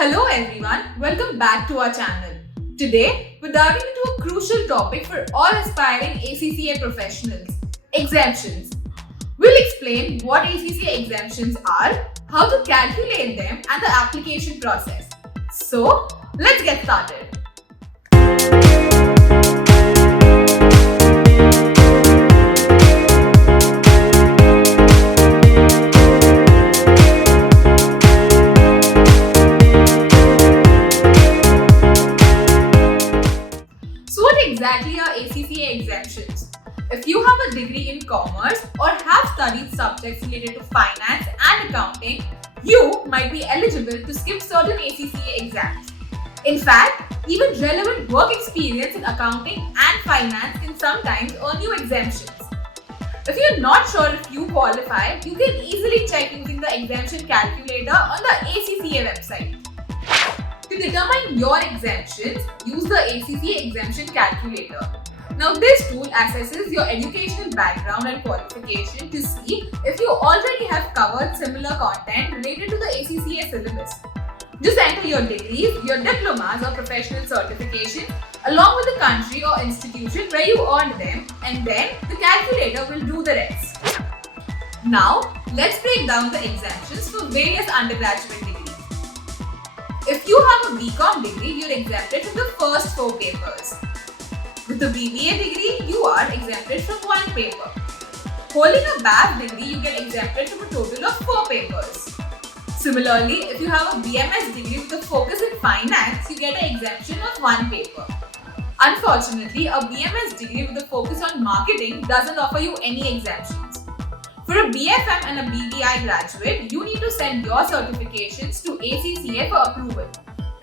Hello everyone, welcome back to our channel. Today, we're diving into a crucial topic for all aspiring ACCA professionals, exemptions. We'll explain what ACCA exemptions are, how to calculate them and the application process. So, let's get started. So what exactly are ACCA exemptions? If you have a degree in commerce or have studied subjects related to finance and accounting, you might be eligible to skip certain ACCA exams. In fact, even relevant work experience in accounting and finance can sometimes earn you exemptions. If you're not sure if you qualify, you can easily check using the exemption calculator on the ACCA website. To determine your exemptions, use the ACCA exemption calculator. Now, this tool assesses your educational background and qualification to see if you already have covered similar content related to the ACCA syllabus. Just enter your degrees, your diplomas or professional certifications along with the country or institution where you earned them, and then the calculator will do the rest. Now, let's break down the exemptions for various undergraduate degrees. If you have a BCom degree, you're exempted from the first 4 papers. With a BBA degree, you are exempted from 1 paper. Holding a BAF degree, you get exempted from a total of 4 papers. Similarly, if you have a BMS degree with a focus in finance, you get an exemption of 1 paper. Unfortunately, a BMS degree with a focus on marketing doesn't offer you any exemptions. For a BFM and a BBI graduate, you need to send your certifications to ACCA for approval.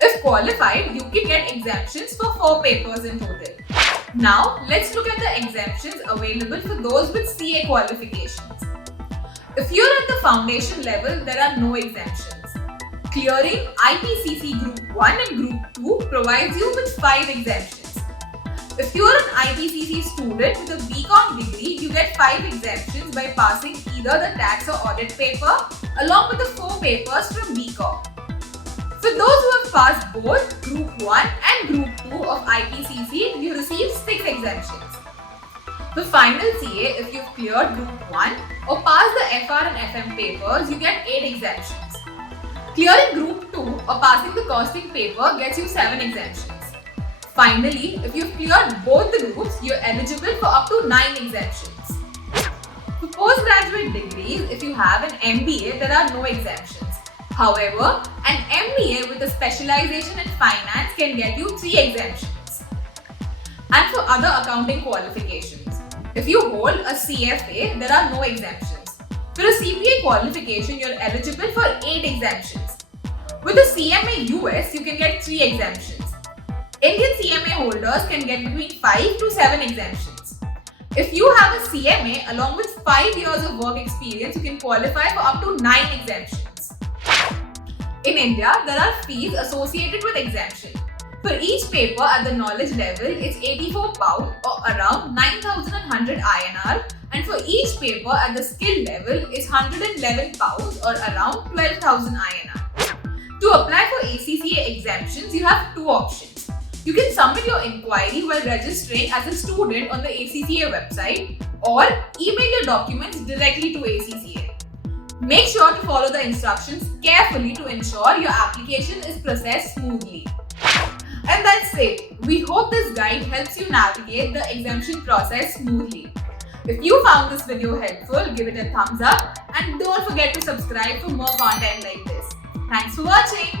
If qualified, you can get exemptions for 4 papers in total. Now, let's look at the exemptions available for those with CA qualifications. If you're at the foundation level, there are no exemptions. Clearing IPCC Group 1 and Group 2 provides you with 5 exemptions. If you're an IPCC student with a BCom degree, you get 5 exemptions by passing either the tax or audit paper along with the 4 papers from BCom. For those who have passed both Group 1 and Group 2 of IPCC, you receive 6 exemptions. For final CA, if you've cleared Group 1 or passed the FR and FM papers, you get 8 exemptions. Clearing Group 2 or passing the costing paper gets you 7 exemptions. Finally, if you've cleared both the groups, you're eligible for up to 9 exemptions. For postgraduate degrees, if you have an MBA, there are no exemptions. However, an MBA with a specialization in finance can get you 3 exemptions. And for other accounting qualifications, if you hold a CFA, there are no exemptions. For a CPA qualification, you're eligible for 8 exemptions. With a CMA US, you can get 3 exemptions. Indian CMA holders can get between 5 to 7 exemptions. If you have a CMA along with 5 years of work experience, you can qualify for up to 9 exemptions. In India, there are fees associated with exemption. For each paper at the knowledge level, it's 84 pound or around 9,100 INR, and for each paper at the skill level, it's 111 pounds or around 12,000 INR. To apply for ACCA exemptions, you have 2 options. You can submit your inquiry while registering as a student on the ACCA website or email your documents directly to ACCA. Make sure to follow the instructions carefully to ensure your application is processed smoothly. And that's it. We hope this guide helps you navigate the exemption process smoothly. If you found this video helpful, give it a thumbs up and don't forget to subscribe for more content like this. Thanks for watching.